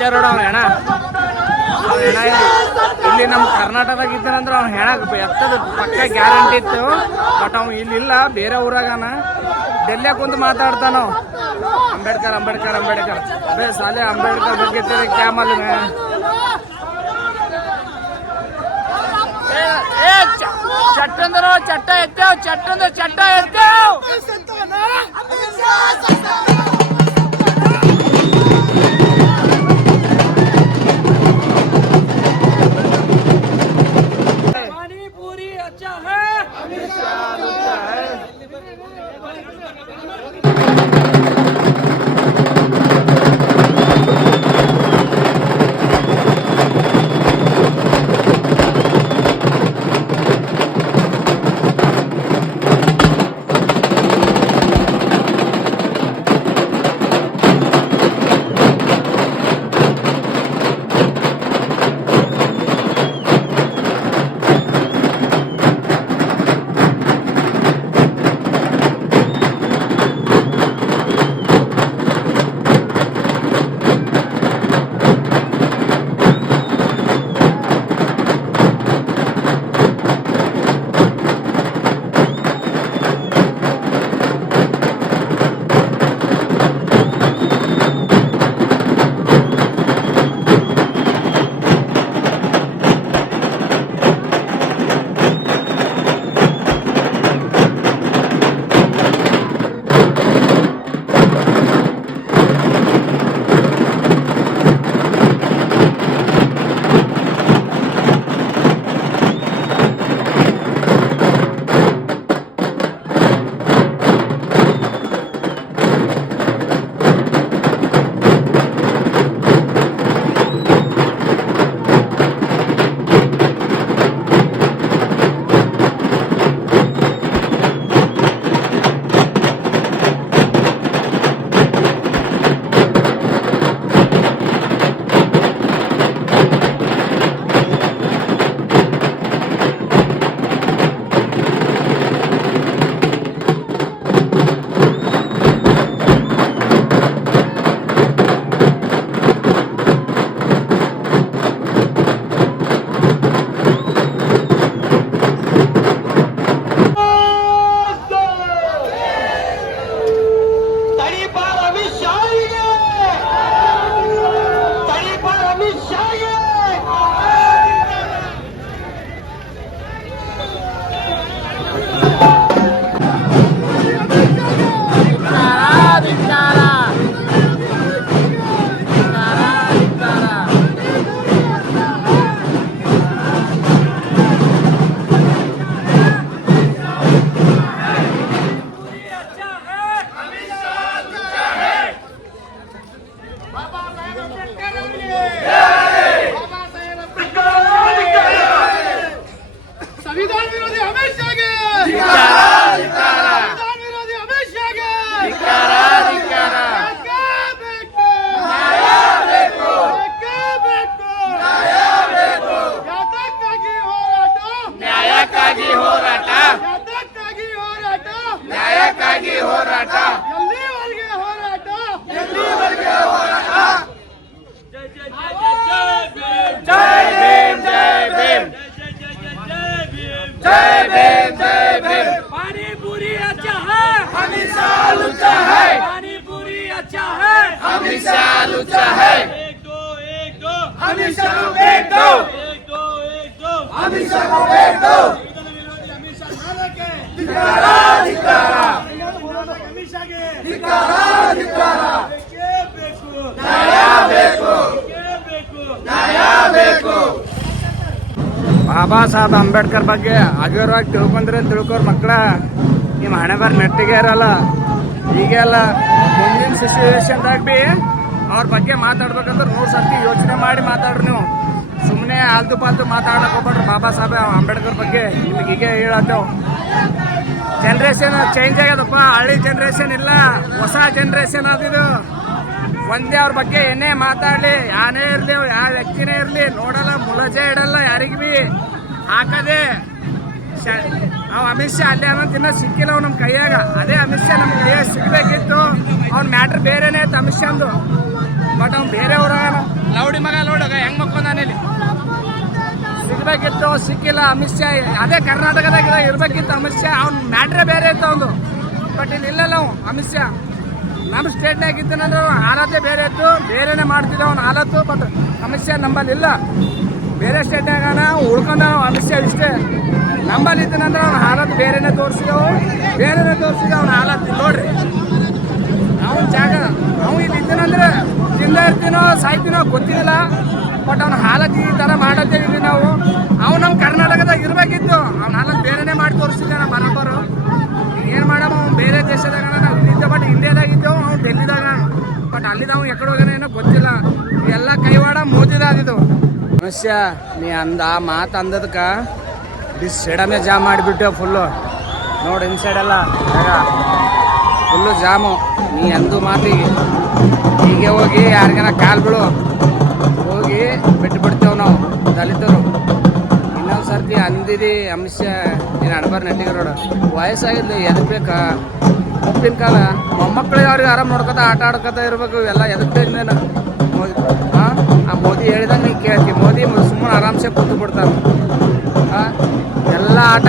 ಹಚ್ಚಾರೋಡ ಅವ್ನ ಹೆಣ ಇಲ್ಲಿ ನಮ್ಮ ಕರ್ನಾಟಕದಾಗ ಇದ್ದಾನಂದ್ರೆ ಅವ್ನು ಹೆಣ ಎತ್ತದ ಪಕ್ಕ ಗ್ಯಾರಂಟಿ ಇತ್ತು. ಬಟ್ ಅವ್ನು ಇಲ್ಲಿಲ್ಲ, ಬೇರೆ ಊರಾಗನ. ಡೆಲ್ಲಿಯಾಗ ಕುಂತು ಮಾತಾಡ್ತಾನ ಅಂಬೇಡ್ಕರ್ ಅಂಬೇಡ್ಕರ್ ಅಂಬೇಡ್ಕರ್. ಅದೇ ಸಾಲೆ ಅಂಬೇಡ್ಕರ್ ಬಗ್ಗೆ ಕ್ಯಾ ಮಾಲೂಮ್ ಹೈ? ಚಟ್ಟಂದ್ರು ಚಟ್ಟ ಎತ್ತೇವ್, ಚಟ್ಟಂದ್ರೆ ಚಟ್ಟ ಎತ್ತೇವ್. पानीपुरी अच्छा है, हमेशा लुच्चा है। एक दो हमेशा को एक दो, हमेशा को एक दो। ಧಿಕ್ಕಾರ ಧಿಕ್ಕಾರ ಧಿಕ್ಕಾರ ಧಿಕ್ಕಾರ ನ್ಯಾಯ ಬೇಕು ನ್ಯಾಯ ಬೇಕು. ಬಾಬಾ ಸಾಹೇಬ್ ಅಂಬೇಡ್ಕರ್ ಬಗ್ಗೆ ಆಗಿರೋವಾಗಿ ತಿಳ್ಕೊಂಡ್ರೆ ತಿಳ್ಕೋರ್ ಮಕ್ಕಳ ನಿಮ್ಮ ಹಣೆ ಬಾರ್ ನೆಟ್ಟಿಗೆ ಇರಲ್ಲ. ಈಗೆಲ್ಲ ಮುಂದಿನ ಸಿಚುವೇಶನ್ದಾಗ ಭೀ ಅವ್ರ ಬಗ್ಗೆ ಮಾತಾಡ್ಬೇಕಂದ್ರೆ 100 ಸರ್ತಿ ಯೋಚನೆ ಮಾಡಿ ಮಾತಾಡ್ರಿ. ನೀವು ಸುಮ್ಮನೆ ಆಲ್ತು ಪಾಲ್ತು ಮಾತಾಡಕ್ ಹೋಗ್ಬೇಡ್ರಿ. ಬಾಬಾ ಸಾಹೇಬ್ ಅಂಬೇಡ್ಕರ್ ಬಗ್ಗೆ ನಿಮಗೆ ಈಗ ಹೇಳತ್ತೇವ್. Generation change ಆಗ್ಯದಪ್ಪ. ಹಳ್ಳಿ ಜನ್ರೇಷನ್ ಇಲ್ಲ, ಹೊಸ ಜನ್ರೇಷನ್ ಅದಿದು. ಒಂದೇ ಅವ್ರ ಬಗ್ಗೆ ಏನೇ ಮಾತಾಡ್ಲಿ, ಯಾನೇ ಇರ್ಲಿ, ಯಾವ ವ್ಯಕ್ತಿನೇ ಇರ್ಲಿ, ನೋಡಲ್ಲ, ಮುಲಜೆ ಇಡಲ್ಲ ಯಾರಿಗ್ ಭೀ ಹಾಕದೆ. ನಾವು ಅಮಿತ್ ಶಾ ಅಲ್ಲಿ ಅನ್ನೋದು ಇನ್ನೂ ಸಿಕ್ಕಿಲ್ಲ ನಮ್ಮ ಕೈಯಾಗ. ಅದೇ ಅಮಿತ್ ಶಾ ನಮ್ಮ ಕೈಯಾಗ ಸಿಗ್ಬೇಕಿತ್ತು. ಅವ್ನ ಮ್ಯಾಟ್ರ್ ಬೇರೆನೇ ಇತ್ತು ಅಮಿತ್ ಶಾಂದು. ಬಟ್ ಅವ್ನು ಬೇರೆಯವ್ರ ಲೌಡಿ ಮಗ ಲೋಡಗ ಹೆಂಗ್ ಮಕ್ಕೊಂದಾನೇಲಿ ಸಿಗ್ಬೇಕಿತ್ತು ಸಿಕ್ಕಿಲ್ಲ. ಅಮಿತ್ ಶಾ ಅದೇ ಕರ್ನಾಟಕದಾಗ ಇರ್ಬೇಕಿತ್ತು ಅಮಿತ್ ಶಾ. ಅವ್ನ ಮ್ಯಾಟ್ರೇ ಬೇರೆ ಇತ್ತು ಅವನು. ಬಟ್ ಇಲ್ಲಿ ಇಲ್ಲ ನಾವು ಅಮಿತ್ ಶಾ ನಮ್ಮ ಸ್ಟೇಟ್ನಾಗ ಇದ್ದನಂದ್ರೆ ಹಾಲತ್ತೇ ಬೇರೆ ಇತ್ತು, ಬೇರೆನೇ ಮಾಡ್ತಿದ್ದ ಅವ್ನ ಹಾಲತ್ತು. ಬಟ್ ಅಮಿತ್ ಶಾ ನಂಬಲ್ಲಿ ಇಲ್ಲ. ಬೇರೆ ಸ್ಟೇಟ್ನಾಗ ಉಳ್ಕೊಂಡ ಅಮಿತ್ ಶಾ ಇಷ್ಟೇ. ನಂಬಲ್ಲಿ ಇದ್ದನಂದ್ರೆ ಅವ್ನ ಹಾಲತ್ತು ಬೇರೆನೇ ತೋರಿಸಿದವು, ಬೇರೆನೇ ತೋರಿಸಿದ ಅವ್ನ ಹಾಲತ್ತು ನೋಡ್ರಿ. ಅವನ ಜಾಗ ನಾವು ಇಲ್ಲಿ ಇದ್ದೀನಂದ್ರೆ ತಿಂದ ಇರ್ತೀನೋ ಸಾಯ್ತೀನೋ ಗೊತ್ತಿಲ್ಲ. ಬಟ್ ಅವ್ನ ಹಾಲತ್ ಈ ಥರ ಮಾಡತ್ತೇವಿ ನಾವು. ಅವ್ನು ನಮ್ಮ ಕರ್ನಾಟಕದಾಗ ಇರಬೇಕಿತ್ತು. ಅವ್ನ ಹಾಲತ್ ಬೇರೆನೇ ಮಾಡಿ ತೋರಿಸಿದ್ದೆ ನಮ್ಮ ಬರೋಬ್ಬರು. ಏನು ಮಾಡಮ್ಮ, ಅವ್ನು ಬೇರೆ ದೇಶದಾಗ ನಾವು ಇಲ್ಲಿದ್ದ. ಬಟ್ ಇಂಡಿಯಾದಾಗಿದ್ದೆವು, ಅವ್ನು ಡೆಲ್ಲಿದಾಗ. ಬಟ್ ಅಲ್ಲಿದ್ದ ಅವ್ನು ಎಕಡೆ ಹೋಗೋಣ ಏನೋ ಗೊತ್ತಿಲ್ಲ. ಎಲ್ಲ ಕೈವಾಡ ಮೋದಿದಾದಿದ್ದು. ಮನುಷ್ಯ ನೀ ಅಂದ ಆ ಮಾತು ಅಂದದಕ್ಕೆ ಇಡೀ ಸ್ಟೇಡಮೇ ಜಾಮ್ ಮಾಡಿಬಿಟ್ಟೆವು ಫುಲ್ಲು. ನೋಡಿ ಇನ್ಸೈಡೆಲ್ಲ ಫುಲ್ಲು ಜಾಮು. ನೀ ಅಂದು ಮಾತಿಗೆ ಹೀಗೆ ಹೋಗಿ ಯಾರಿಗಾನ ಕಾಲು ಬಿಡು ಹೋಗಿ ಬಿಟ್ಟು ಬಿಡ್ತೇವೆ ನಾವು ದಲಿತರು. ಇನ್ನೊಂದು ಸರ್ತಿ ಅಂದಿದಿ ಅಮಿತ್ ಶಾ ನೀನು ಅಣಬಾರ್ ನೆಟ್ಟಿಗೆ ನೋಡು. ವಯಸ್ಸಾಗಿದ್ಲು ಎದಕ್ಕೆ ಬೇಕಾ? ಮುಪ್ಪಿನ ಕಾಲ ಮೊಮ್ಮಕ್ಕಳಿಗೆ ಅವ್ರಿಗೆ ಆರಾಮ್ ನೋಡ್ಕೊತ ಆಟ ಆಡ್ಕೊತ ಇರ್ಬೇಕು. ಇವೆಲ್ಲ ಎದಕ್ಕೆ ಬೇಕು ನೀನು? ಮೋದಿ ಆ ಮೋದಿ ಹೇಳಿದಂಗೆ ನೀನು ಕೇಳ್ತಿ. ಮೋದಿ ಸುಮ್ಮನೆ ಆರಾಮ್ಸೆ ಕೂತು ಬಿಡ್ತಾರೆ. ಎಲ್ಲ ಆಟ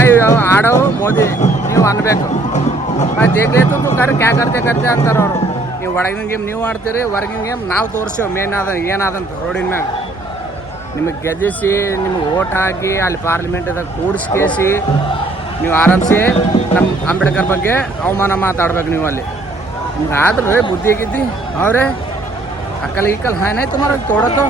ಆಡೋವು ಮೋದಿ ನೀವು ಅನ್ಬೇಕು. ದೇಗ್ಲೇ ತು ಕರ್ ಕ್ಯಾ ಕರ್ತೆ ಅಂತಾರೆ ಅವರು. ನೀವು ಒಳಗಿನ ಗೇಮ್ ನೀವು ಆಡ್ತೀರಿ, ಹೊರಗಿನ ಗೇಮ್ ನಾವು ತೋರಿಸ್ತೇವೆ ಮೇನ್ ಏನಾದಂತ ರೋಡಿನ ಮ್ಯಾಗ. ನಿಮಗೆ ಗೆಲ್ಲಿಸಿ ನಿಮಗೆ ಓಟ್ ಹಾಕಿ ಅಲ್ಲಿ ಪಾರ್ಲಿಮೆಂಟ್ದಾಗ ಕೂಡಿಸ್ಕೇಸಿ ನೀವು ಆರಾಮ್ಸೆ ನಮ್ಮ ಅಂಬೇಡ್ಕರ್ ಬಗ್ಗೆ ಅವಮಾನ ಮಾತಾಡ್ಬೇಕು ನೀವು ಅಲ್ಲಿ. ನಿಮ್ಗೆ ಆದ್ರೆ ಬುದ್ಧಿ ಗಿದ್ದಿ ಅವರೇ ಅಕ್ಕಲ್ ಈಕಲ್ ಹಾಯ್ನಾಯ್ತು ಮಾರ ತೋಡತ್ತು.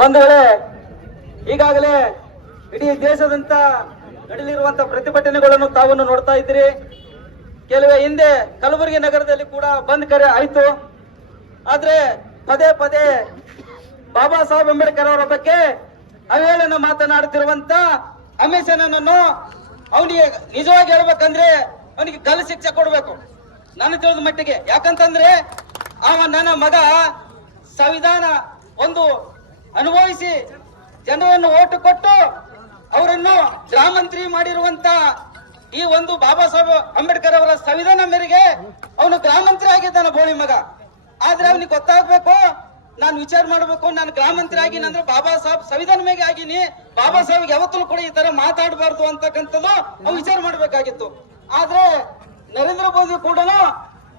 ಬಂಧುಗಳೇ, ಈಗಾಗಲೇ ಇಡೀ ದೇಶದಂತ ನಡೆಯಲಿರುವಂತಹ ಪ್ರತಿಭಟನೆಗಳನ್ನು ತಾವನ್ನು ನೋಡ್ತಾ ಇದ್ದೀರಿ. ಕೆಲವೇ ಹಿಂದೆ ಕಲಬುರಗಿ ನಗರದಲ್ಲಿ ಕೂಡ ಬಂದ್ ಕರೆ ಆಯಿತು. ಆದ್ರೆ ಪದೇ ಪದೇ ಬಾಬಾ ಸಾಹೇಬ್ ಅಂಬೇಡ್ಕರ್ ಅವರ ಬಗ್ಗೆ ಅವೇಳನ ಮಾತನಾಡುತ್ತಿರುವಂತ ಅಮಿತ್ ಶಾನನ್ನು ಅವನಿಗೆ ನಿಜವಾಗಿ ಹೇಳ್ಬೇಕಂದ್ರೆ ಅವನಿಗೆ ಗಲ್ಲು ಶಿಕ್ಷೆ ಕೊಡಬೇಕು ನನ್ನ ತಿಳಿದ ಮಟ್ಟಿಗೆ. ಯಾಕಂತಂದ್ರೆ ನನ್ನ ಮಗ ಸಂವಿಧಾನ ಒಂದು ಅನುಭವಿಸಿ ಜನರನ್ನು ಓಟು ಕೊಟ್ಟು ಅವರನ್ನು ಗೃಹ ಮಂತ್ರಿ ಮಾಡಿರುವಂತ ಈ ಒಂದು ಬಾಬಾ ಸಾಹೇಬ್ ಅಂಬೇಡ್ಕರ್ ಅವರ ಸಂವಿಧಾನ ಮೇರೆಗೆ ಅವನು ಗೃಹ ಮಂತ್ರಿ ಆಗಿದ್ದಾನೆ ಬೋಳಿ ಮಗ. ಆದ್ರೆ ಅವನಿಗೆ ಗೊತ್ತಾಗ್ಬೇಕು, ನಾನು ವಿಚಾರ ಮಾಡಬೇಕು, ನಾನು ಗೃಹ ಮಂತ್ರಿ ಆಗಿನಂದ್ರೆ ಬಾಬಾ ಸಾಹೇಬ್ ಸಂವಿಧಾನ ಮೇಲೆ ಆಗಿನಿ, ಬಾಬಾ ಸಾಹೇಬ್ ಯಾವತ್ತೂ ಕೂಡ ಈ ತರ ಮಾತಾಡಬಾರ್ದು ಅಂತಕ್ಕಂಥದ್ದು ಅವ್ನು ವಿಚಾರ ಮಾಡ್ಬೇಕಾಗಿತ್ತು. ಆದ್ರೆ ನರೇಂದ್ರ ಮೋದಿ ಕೂಡ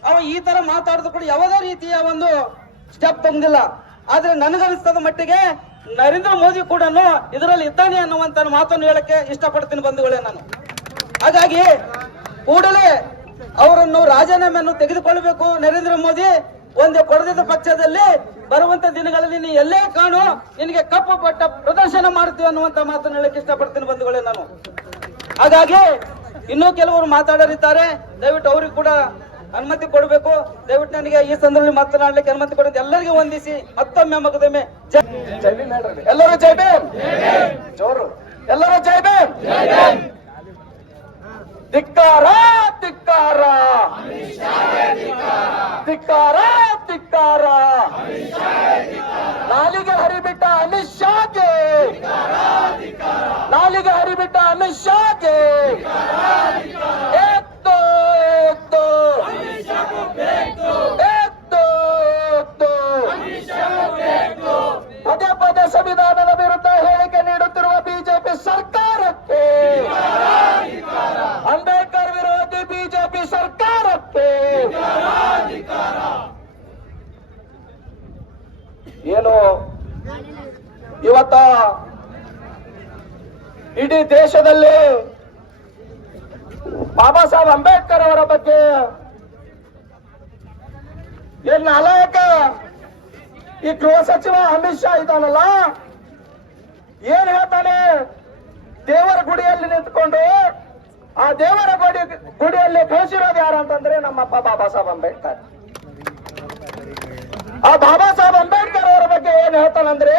ಅವ ಈ ತರ ಮಾತಾಡಿದ್ರು ಕೂಡ ಯಾವುದೇ ರೀತಿಯ ಒಂದು ಸ್ಟೆಪ್ ತಂದಿಲ್ಲ. ಆದ್ರೆ ನನಗನಿಸ್ತದ ಮಟ್ಟಿಗೆ ನರೇಂದ್ರ ಮೋದಿ ಕೂಡ ಇದರಲ್ಲಿ ಇದ್ದಾನೆ ಅನ್ನುವಂತ ಮಾತನ್ನು ಹೇಳಕ್ಕೆ ಇಷ್ಟಪಡ್ತೀನಿ ಬಂಧುಗಳೇ ನಾನು. ಹಾಗಾಗಿ ಕೂಡಲೇ ಅವರನ್ನು ರಾಜೀನಾಮೆಯನ್ನು ತೆಗೆದುಕೊಳ್ಳಬೇಕು ನರೇಂದ್ರ ಮೋದಿ. ಒಂದು ಕೊಡದಿದ್ದ ಪಕ್ಷದಲ್ಲಿ ಬರುವಂತ ದಿನಗಳಲ್ಲಿ ನೀ ಎಲ್ಲೇ ಕಾಣು ನಿನಗೆ ಕಪ್ಪು ಪಟ್ಟ ಪ್ರದರ್ಶನ ಮಾಡ್ತೀವಿ ಅನ್ನುವಂತ ಮಾತನ್ನು ಹೇಳಕ್ಕೆ ಇಷ್ಟಪಡ್ತೀನಿ ಬಂಧುಗಳೇ ನಾನು. ಹಾಗಾಗಿ ಇನ್ನೂ ಕೆಲವರು ಮಾತಾಡರಿದ್ದಾರೆ, ದಯವಿಟ್ಟು ಅವ್ರಿಗೆ ಕೂಡ ಅನುಮತಿ ಕೊಡಬೇಕು. ದಯವಿಟ್ಟು ನನಗೆ ಈ ಸಂದರ್ಭದಲ್ಲಿ ಮಾತನಾಡಲಿಕ್ಕೆ ಅನುಮತಿ ಕೊಡೋದು ಎಲ್ಲರಿಗೂ ವಂದಿಸಿ ಮತ್ತೊಮ್ಮೆ ಮಗದೊಮ್ಮೆ ಜೈ ಭೀಮ್ ಹೇಳ್ರಿ. ಎಲ್ಲರೂ ಜೈ ಭೀಮ್, ಜೋರು ಎಲ್ಲರೂ ಜೈ ಭೀಮ್. ಧಿಕ್ಕಾರ ಧಿಕ್ಕಾರ ಧಿಕ್ಕಾರ ಧಿಕ್ಕಾರ, ನಾಲಿಗೆ ಹರಿಬಿಟ್ಟ ಅಮಿತ್ ಶಾಗೆ, ನಾಲಿಗೆ ಹರಿಬಿಟ್ಟ ಅಮಿತ್ ಶಾಗೆ. ಪದೇ ಪದೇ ಸಂವಿಧಾನದ ವಿರುದ್ಧ ಹೇಳಿಕೆ ನೀಡುತ್ತಿರುವ ಬಿಜೆಪಿ ಸರ್ಕಾರಕ್ಕೆ, ಅಂಬೇಡ್ಕರ್ ವಿರೋಧಿ ಬಿಜೆಪಿ ಸರ್ಕಾರಕ್ಕೆ ಏನು ಇವತ್ತ ಇಡೀ ದೇಶದಲ್ಲಿ ಬಾಬಾ ಸಾಹೇಬ್ ಅಂಬೇಡ್ಕರ್ ಅವರ ಬಗ್ಗೆ ಏನ್ ಅಲಾಯಕ ಈ ಗೃಹ ಸಚಿವ ಅಮಿತ್ ಶಾ ಇದ್ದಾನಲ್ಲ, ಏನ್ ಹೇಳ್ತಾನೆ? ದೇವರ ಗುಡಿಯಲ್ಲಿ ನಿಂತ್ಕೊಂಡು ಆ ದೇವರ ಗುಡಿಯಲ್ಲಿ ಕಳಿಸಿರೋದು ಯಾರು ಅಂತಂದ್ರೆ ನಮ್ಮಪ್ಪ ಬಾಬಾ ಸಾಹೇಬ್ ಅಂಬೇಡ್ಕರ್. ಆ ಬಾಬಾ ಸಾಹೇಬ್ ಅಂಬೇಡ್ಕರ್ ಅವರ ಬಗ್ಗೆ ಏನ್ ಹೇಳ್ತಾನಂದ್ರೆ,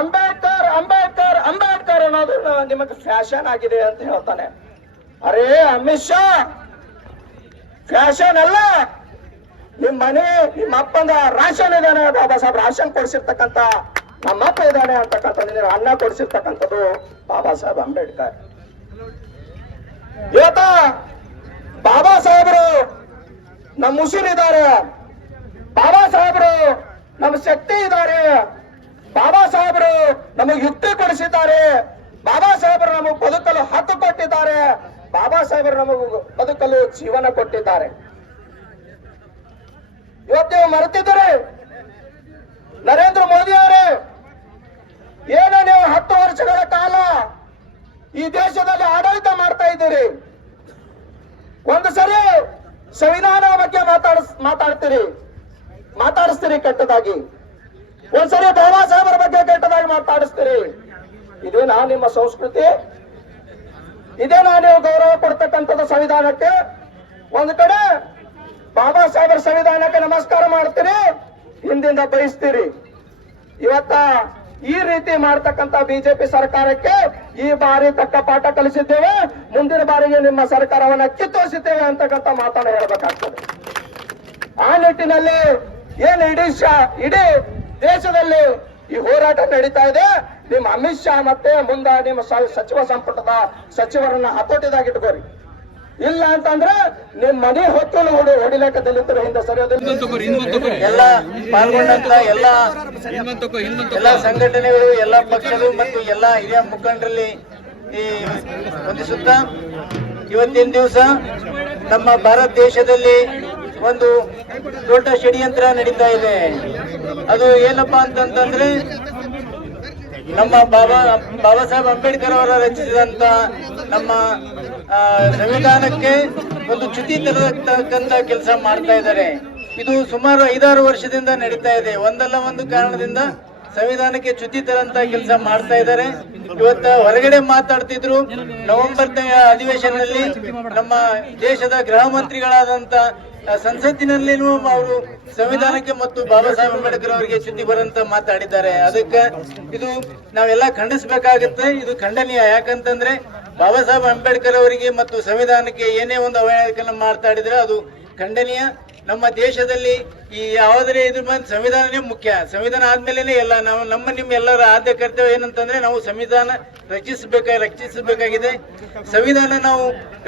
ಅಂಬೇಡ್ಕರ್ ಅಂಬೇಡ್ಕರ್ ಅಂಬೇಡ್ಕರ್ ಅನ್ನೋದು ನಿಮಗೆ ಫ್ಯಾಷನ್ ಆಗಿದೆ ಅಂತ ಹೇಳ್ತಾನೆ. ಅರೇ ಅಮಿತ್ ಶಾ, ಫ್ಯಾಷನ್ ಅಲ್ಲ, ನಿಮ್ ಮನೆ ನಿಮ್ಮ ಅಪ್ಪಂದ ರಾಷನ್ ಇದಾನೆ. ಬಾಬಾ ಸಾಹೇಬ್ ರಾಷನ್ ಕೊಡಿಸಿರ್ತಕ್ಕಂಥ ನಮ್ಮಪ್ಪ ಇದ್ದಾನೆ ಅಂತಕ್ಕಂಥ ಅನ್ನ ಕೊಡಿಸಿರ್ತಕ್ಕಂಥದ್ದು ಬಾಬಾ ಸಾಹೇಬ್ ಅಂಬೇಡ್ಕರ್. ಇವತ್ತ ಬಾಬಾ ಸಾಹೇಬರು ನಮ್ಮ ಉಸಿರಿದ್ದಾರೆ, ಬಾಬಾ ಸಾಹೇಬರು ನಮ್ಮ ಶಕ್ತಿ ಇದ್ದಾರೆ, ಬಾಬಾ ಸಾಹೇಬರು ನಮಗೆ ಯುಕ್ತಿ ಕೊಡಿಸಿದ್ದಾರೆ, ಬಾಬಾ ಸಾಹೇಬರು ನಮಗೆ ಬದುಕಲು ಹಕ್ಕು ಕೊಟ್ಟಿದ್ದಾರೆ, ಬಾಬಾ ಸಾಹೇಬರು ನಮಗೆ ಬದುಕಲು ಜೀವನ ಕೊಟ್ಟಿದ್ದಾರೆ. ಇವತ್ತು ನೀವು ಮರೆತಿದ್ದೀರಿ, ನರೇಂದ್ರ ಮೋದಿ ಅವರೇ, ಏನು ನೀವು 10 ವರ್ಷಗಳ ಕಾಲ ಈ ದೇಶದಲ್ಲಿ ಆಡಳಿತ ಮಾಡ್ತಾ ಇದ್ದೀರಿ. ಒಂದು ಸರಿ ಸಂವಿಧಾನ ಬಗ್ಗೆ ಮಾತಾಡಿಸ್ತೀರಿ ಕೆಟ್ಟದಾಗಿ, ಒಂದ್ಸರಿ ಬಾಬಾ ಸಾಹೇಬರ ಬಗ್ಗೆ ಕೆಟ್ಟದಾಗಿ ಮಾತಾಡಿಸ್ತೀರಿ. ಇದೇನಾ ನಿಮ್ಮ ಸಂಸ್ಕೃತಿ? ಇದೇನಾ ನೀವು ಗೌರವ ಕೊಡ್ತಕ್ಕಂಥದ್ದು ಸಂವಿಧಾನಕ್ಕೆ? ಒಂದು ಕಡೆ ಬಾಬಾ ಸಾಹೇಬರ ಸಂವಿಧಾನಕ್ಕೆ ನಮಸ್ಕಾರ ಮಾಡ್ತೀರಿ, ಹಿಂದಿಂದ ಬಯಸ್ತೀರಿ. ಇವತ್ತ ಈ ರೀತಿ ಮಾಡ್ತಕ್ಕಂಥ ಬಿಜೆಪಿ ಸರ್ಕಾರಕ್ಕೆ ಈ ಬಾರಿ ತಕ್ಕ ಪಾಠ ಕಲಿಸಿದ್ದೇವೆ, ಮುಂದಿನ ಬಾರಿಗೆ ನಿಮ್ಮ ಸರ್ಕಾರವನ್ನ ಕಿತ್ತೋಸಿದ್ದೇವೆ ಅಂತಕ್ಕಂಥ ಮಾತನ್ನ ಹೇಳಬೇಕಾಗ್ತದೆ. ಆ ನಿಟ್ಟಿನಲ್ಲಿ ಏನು ಇಡೀ ದೇಶದಲ್ಲಿ ಈ ಹೋರಾಟ ನಡೀತಾ ಇದೆ. ನಿಮ್ಮ ಅಮಿತ್ ಶಾ ಮತ್ತೆ ಮುಂದ ನಿಮ್ಮ ಸಚಿವ ಸಂಪುಟದ ಸಚಿವರನ್ನ ಹತೋಟಿದಾಗಿಟ್ಕೋರಿ. ಇಲ್ಲ ಅಂತಂದ್ರೆ ನಿಮ್ ಮನೆ ಹೊತ್ತಲು ಹೊಡಿಲಕ್ಕ ದಲಿತರ ಹಿಂದೆ ಸರಿಯೋದಿಲ್ಲ. ಎಲ್ಲ ಪಾಲ್ಗೊಂಡಂತ ಎಲ್ಲ ಸಂಘಟನೆಗಳು, ಎಲ್ಲ ಪಕ್ಷಗಳು ಮತ್ತು ಎಲ್ಲ ಹಿರಿಯ ಮುಖಂಡರಲ್ಲಿ ಹೊಂದಿಸುತ್ತಾ ಇವತ್ತಿನ ದಿವಸ ನಮ್ಮ ಭಾರತ ದೇಶದಲ್ಲಿ ಒಂದು ದೊಡ್ಡ ಷಡ್ಯಂತ್ರ ನಡೀತಾ ಇದೆ. ಅದು ಏನಪ್ಪಾ ಅಂತಂದ್ರೆ, ನಮ್ಮ ಬಾಬಾ ಸಾಹೇಬ್ ಅಂಬೇಡ್ಕರ್ ಅವರ ರಚಿಸಿದಂತ ನಮ್ಮ ಸಂವಿಧಾನಕ್ಕೆ ಒಂದು ಚ್ಯುತಿ ತರತಕ್ಕಂತ ಕೆಲಸ ಮಾಡ್ತಾ ಇದ್ದಾರೆ. ಇದು ಸುಮಾರು 5-6 ವರ್ಷದಿಂದ ನಡೀತಾ ಇದೆ. ಒಂದಲ್ಲ ಒಂದು ಕಾರಣದಿಂದ ಸಂವಿಧಾನಕ್ಕೆ ಚ್ಯುತಿ ತರಂತ ಕೆಲಸ ಮಾಡ್ತಾ ಇದ್ದಾರೆ. ಇವತ್ತ ಹೊರಗಡೆ ಮಾತಾಡ್ತಿದ್ರು. ನವೆಂಬರ್ ಅಧಿವೇಶನದಲ್ಲಿ ನಮ್ಮ ದೇಶದ ಗೃಹ ಮಂತ್ರಿಗಳಾದಂತ ಸಂಸತ್ತಿನಲ್ಲಿನೂ ಅವರು ಸಂವಿಧಾನಕ್ಕೆ ಮತ್ತು ಬಾಬಾ ಸಾಹೇಬ್ ಅಂಬೇಡ್ಕರ್ ಅವರಿಗೆ ಚ್ಯುತಿ ಬರಂತ ಮಾತಾಡಿದ್ದಾರೆ. ಅದಕ್ಕೆ ಇದು ನಾವೆಲ್ಲ ಖಂಡಿಸಬೇಕಾಗುತ್ತೆ. ಇದು ಖಂಡನೀಯ. ಯಾಕಂತಂದ್ರೆ ಬಾಬಾ ಸಾಹೇಬ್ ಅಂಬೇಡ್ಕರ್ ಅವರಿಗೆ ಮತ್ತು ಸಂವಿಧಾನಕ್ಕೆ ಏನೇ ಒಂದು ಅವಹೇಳನ ಮಾತಾಡಿದ್ರೆ ಅದು ಖಂಡನೀಯ. ನಮ್ಮ ದೇಶದಲ್ಲಿ ಈ ಯಾವುದೇ ಇದ್ರ ಮೇಲೆ ಸಂವಿಧಾನನೇ ಮುಖ್ಯ. ಸಂವಿಧಾನ ಆದ್ಮೇಲೆ ಎಲ್ಲ ನಿಮ್ಮ ಎಲ್ಲರ ಆದ್ಯ ಕರ್ತವ್ಯ ಏನಂತಂದ್ರೆ ನಾವು ಸಂವಿಧಾನ ರಕ್ಷಿಸಬೇಕಾಗಿದೆ. ಸಂವಿಧಾನ ನಾವು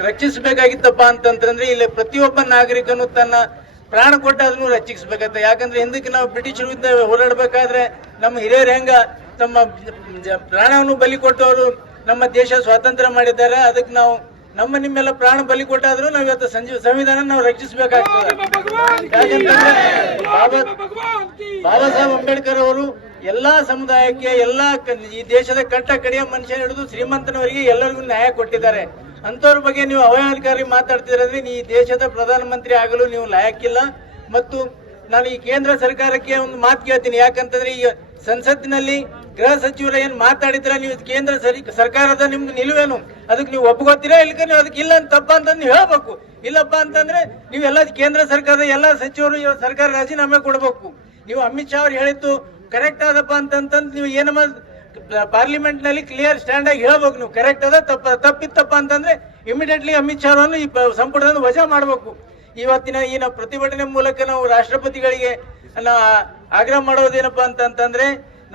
ರಕ್ಷಿಸಬೇಕಾಗಿತ್ತಪ್ಪ ಅಂತಂದ್ರೆ ಇಲ್ಲಿ ಪ್ರತಿಯೊಬ್ಬ ನಾಗರಿಕನು ತನ್ನ ಪ್ರಾಣ ಕೊಟ್ಟಾದ್ರೂ ರಕ್ಷಿಸಬೇಕಾಗುತ್ತೆ. ಯಾಕಂದ್ರೆ ಹಿಂದಕ್ಕೆ ನಾವು ಬ್ರಿಟಿಷ್ ವಿರುದ್ಧ ಹೋರಾಡಬೇಕಾದ್ರೆ ನಮ್ಮ ಹಿರಿಯರು ಹೆಂಗ ತಮ್ಮ ಪ್ರಾಣವನ್ನು ಬಲಿ ಕೊಟ್ಟವರು ನಮ್ಮ ದೇಶ ಸ್ವಾತಂತ್ರ್ಯ ಮಾಡಿದ್ದಾರೆ. ಅದಕ್ಕೆ ನಾವು ನಿಮ್ಮೆಲ್ಲ ಪ್ರಾಣ ಬಲಿ ಕೊಟ್ಟಾದ್ರೂ ನಾವು ಇವತ್ತು ಸಂವಿಧಾನ ನಾವು ರಕ್ಷಿಸಬೇಕಾಗ್ತದೆ. ಯಾಕಂತಂದ್ರೆ ಬಾಬಾ ಸಾಹೇಬ್ ಅಂಬೇಡ್ಕರ್ ಅವರು ಎಲ್ಲಾ ಸಮುದಾಯಕ್ಕೆ, ಈ ದೇಶದ ಕಟ್ಟ ಕಡೆಯ ಮನುಷ್ಯ ಹಿಡಿದು ಶ್ರೀಮಂತನವರಿಗೆ ಎಲ್ಲರಿಗೂ ನ್ಯಾಯ ಕೊಟ್ಟಿದ್ದಾರೆ. ಅಂತವ್ರ ಬಗ್ಗೆ ನೀವು ಅವಹೇಳನಕಾರಿ ಮಾತಾಡ್ತಿದ್ರೆ ಈ ದೇಶದ ಪ್ರಧಾನಮಂತ್ರಿ ಆಗಲು ನೀವು ಲಾಯಕ್ಕಿಲ್ಲ. ಮತ್ತು ನಾನು ಈ ಕೇಂದ್ರ ಸರ್ಕಾರಕ್ಕೆ ಒಂದು ಮಾತು ಕೇಳ್ತೀನಿ. ಯಾಕಂತಂದ್ರೆ ಈ ಸಂಸತ್ತಿನಲ್ಲಿ ಗೃಹ ಸಚಿವರು ಏನ್ ಮಾತಾಡಿದ್ರೆ ನೀವು ಕೇಂದ್ರ ಸರ್ಕಾರದ ನಿಮ್ಗೆ ನಿಲುವೇನು ಅದಕ್ಕೆ ನೀವು ಒಪ್ಕೋತೀರಾ? ಇಲ್ಕ ನೀವು ಅದಕ್ಕೆ ಇಲ್ಲ ಅಂತ ತಪ್ಪ ಅಂತ ನೀವು ಹೇಳ್ಬೇಕು. ಇಲ್ಲಪ್ಪ ಅಂತಂದ್ರೆ ನೀವೆಲ್ಲ ಕೇಂದ್ರ ಸರ್ಕಾರದ ಎಲ್ಲಾ ಸಚಿವರು ಸರ್ಕಾರ ರಾಜೀನಾಮೆ ಕೊಡ್ಬೇಕು. ನೀವು ಅಮಿತ್ ಶಾ ಅವ್ರು ಹೇಳಿದ್ದು ಕರೆಕ್ಟ್ ಆದಪ್ಪ ಅಂತಂತಂದ್ ನೀವು ಏನಮ್ಮ ಪಾರ್ಲಿಮೆಂಟ್ ನಲ್ಲಿ ಕ್ಲಿಯರ್ ಸ್ಟ್ಯಾಂಡ್ ಆಗಿ ಹೇಳ್ಬೇಕು. ನೀವು ಕರೆಕ್ಟ್ ಅದ ತಪ್ಪಿತ್ತಪ್ಪ ಅಂತಂದ್ರೆ ಇಮಿಡಿಯೇಟ್ಲಿ ಅಮಿತ್ ಶಾ ಅವರನ್ನು ಈ ಸಂಪುಟದಿಂದ ವಜಾ ಮಾಡಬೇಕು. ಇವತ್ತಿನ ಈ ನಾವು ಪ್ರತಿಭಟನೆ ಮೂಲಕ ನಾವು ರಾಷ್ಟ್ರಪತಿಗಳಿಗೆ ಆಗ್ರಹ ಮಾಡೋದೇನಪ್ಪಾ ಅಂತಂದ್ರೆ,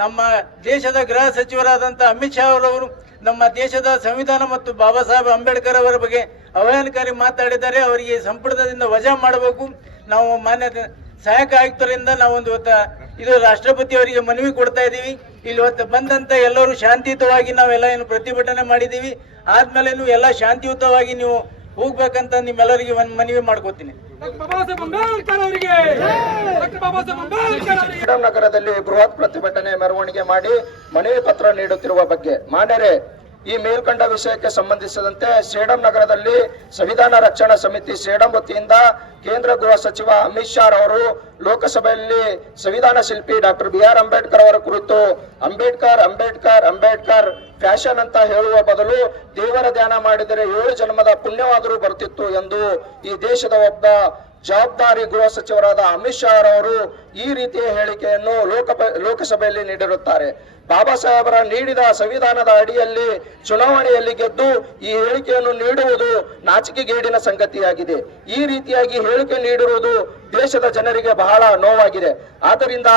ನಮ್ಮ ದೇಶದ ಗೃಹ ಸಚಿವರಾದಂತ ಅಮಿತ್ ಶಾ ಅವರವರು ನಮ್ಮ ದೇಶದ ಸಂವಿಧಾನ ಮತ್ತು ಬಾಬಾ ಸಾಹೇಬ್ ಅಂಬೇಡ್ಕರ್ ಅವರ ಬಗ್ಗೆ ಅವಹೇಳನಕಾರಿ ಮಾತಾಡಿದ್ದಾರೆ. ಅವರಿಗೆ ಸಂಪುಟದಿಂದ ವಜಾ ಮಾಡಬೇಕು. ನಾವು ಮಾನ್ಯ ಸಹಾಯಕ ಆಯುಕ್ತರಿಂದ ನಾವೊಂದು ಇದು ರಾಷ್ಟ್ರಪತಿ ಅವರಿಗೆ ಮನವಿ ಕೊಡ್ತಾ ಇದ್ದೀವಿ. ಇಲ್ಲಿ ಇವತ್ತು ಬಂದಂತ ಎಲ್ಲರೂ ಶಾಂತಿಯುತವಾಗಿ ನಾವೆಲ್ಲ ಏನು ಪ್ರತಿಭಟನೆ ಮಾಡಿದೀವಿ. ಆದ್ಮೇಲೆ ನೀವು ಎಲ್ಲ ಶಾಂತಿಯುತವಾಗಿ ನೀವು ಹೋಗ್ಬೇಕಂತ ನಿಮ್ಮೆಲ್ಲರಿಗೆ ಒಂದು ಮನವಿ ಮಾಡ್ಕೋತೀನಿ. ನಗರದಲ್ಲಿ ಬೃಹತ್ ಪ್ರತಿಭಟನೆ ಮೆರವಣಿಗೆ ಮಾಡಿ ಮನವಿ ಪತ್ರ ನೀಡುತ್ತಿರುವ ಬಗ್ಗೆ ಮಾನ್ಯರೇ, ಈ ಮೇಲ್ಕಂಡ ವಿಷಯಕ್ಕೆ ಸಂಬಂಧಿಸಿದಂತೆ ಸೇಡಂ ನಗರದಲ್ಲಿ ಸಂವಿಧಾನ ರಕ್ಷಣಾ ಸಮಿತಿ ಸೇಡಂ ವತಿಯಿಂದ ಕೇಂದ್ರ ಗೃಹ ಸಚಿವ ಅಮಿತ್ ಶಾ ಅವರು ಲೋಕಸಭೆಯಲ್ಲಿ ಸಂವಿಧಾನ ಶಿಲ್ಪಿ ಡಾಕ್ಟರ್ BR ಅಂಬೇಡ್ಕರ್ ಅವರ ಕುರಿತು ಅಂಬೇಡ್ಕರ್ ಅಂಬೇಡ್ಕರ್ ಅಂಬೇಡ್ಕರ್ ಫ್ಯಾಷನ್ ಅಂತ ಹೇಳುವ ಬದಲು ದೇವರ ಧ್ಯಾನ ಮಾಡಿದರೆ 7 ಜನ್ಮದ ಪುಣ್ಯವಾದರೂ ಬರ್ತಿತ್ತು ಎಂದು ಈ ದೇಶದ ಒಬ್ಬ ಜವಾಬ್ದಾರಿ ಗೃಹ ಸಚಿವರಾದ ಅಮಿತ್ ಶಾ ಅವರು ಈ ರೀತಿಯ ಹೇಳಿಕೆಯನ್ನು ಲೋಕಸಭೆಯಲ್ಲಿ ನೀಡಿರುತ್ತಾರೆ. ಬಾಬಾ ಸಾಹೇಬರ ನೀಡಿದ ಸಂವಿಧಾನದ ಅಡಿಯಲ್ಲಿ ಚುನಾವಣೆಯಲ್ಲಿ ಗೆದ್ದು ಈ ಹೇಳಿಕೆಯನ್ನು ನೀಡುವುದು ನಾಚಿಕೆಗೇಡಿನ ಸಂಗತಿಯಾಗಿದೆ. ಈ ರೀತಿಯಾಗಿ ಹೇಳಿಕೆ ನೀಡಿರುವುದು ದೇಶದ ಜನರಿಗೆ ಬಹಳ ನೋವಾಗಿದೆ. ಆದ್ದರಿಂದ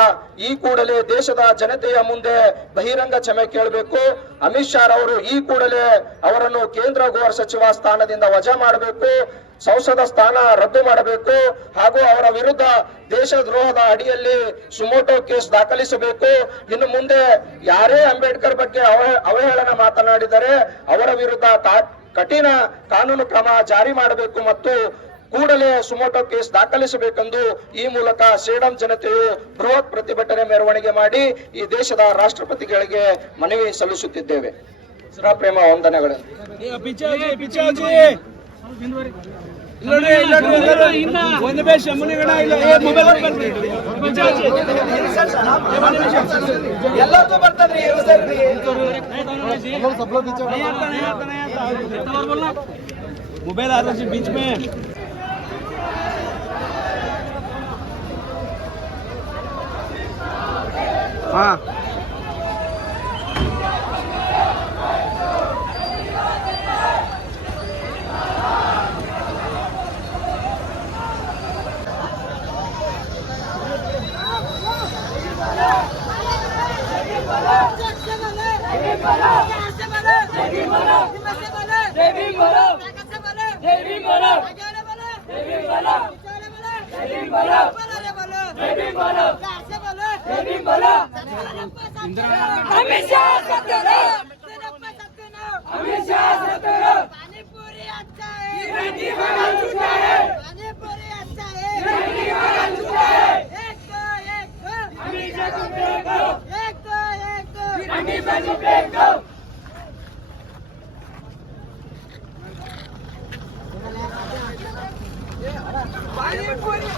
ಈ ಕೂಡಲೇ ದೇಶದ ಜನತೆಯ ಮುಂದೆ ಬಹಿರಂಗ ಕ್ಷಮೆ ಕೇಳಬೇಕು. ಅಮಿತ್ ಶಾ ಅವರು ಈ ಕೂಡಲೇ ಅವರನ್ನು ಕೇಂದ್ರ ಗೃಹ ಸಚಿವ ಸ್ಥಾನದಿಂದ ವಜಾ ಮಾಡಬೇಕು, ಸಂಸದ ಸ್ಥಾನ ರದ್ದು ಮಾಡಬೇಕು ಹಾಗೂ ಅವರ ವಿರುದ್ಧ ದೇಶದ್ರೋಹದ ಅಡಿಯಲ್ಲಿ ಸುಮೋಟೋ ಕೇಸ್ ದಾಖಲಿಸಬೇಕು. ಇನ್ನು ಮುಂದೆ ಯಾರೇ ಅಂಬೇಡ್ಕರ್ ಬಗ್ಗೆ ಅವಹೇಳನ ಮಾತನಾಡಿದರೆ ಅವರ ವಿರುದ್ಧ ಕಠಿಣ ಕಾನೂನು ಕ್ರಮ ಜಾರಿ ಮಾಡಬೇಕು ಮತ್ತು ಕೂಡಲೇ ಸುಮೋಟೋ ಕೇಸ್ ದಾಖಲಿಸಬೇಕೆಂದು ಈ ಮೂಲಕ ಸೇಡಂ ಜನತೆಯು ಬೃಹತ್ ಪ್ರತಿಭಟನೆ ಮೆರವಣಿಗೆ ಮಾಡಿ ಈ ದೇಶದ ರಾಷ್ಟ್ರಪತಿಗಳಿಗೆ ಮನವಿ ಸಲ್ಲಿಸುತ್ತಿದ್ದೇವೆ. ಪ್ರೇಮ ವಂದನೆಗಳು. ಎಲ್ಲರಿಗೂ ಬರ್ತದ್ರಿ मोबाइल आ रहा है बीच में. हाँ पानीपुरी अच्छा है, पानीपुरी अच्छा है, एक दो पानीपुरी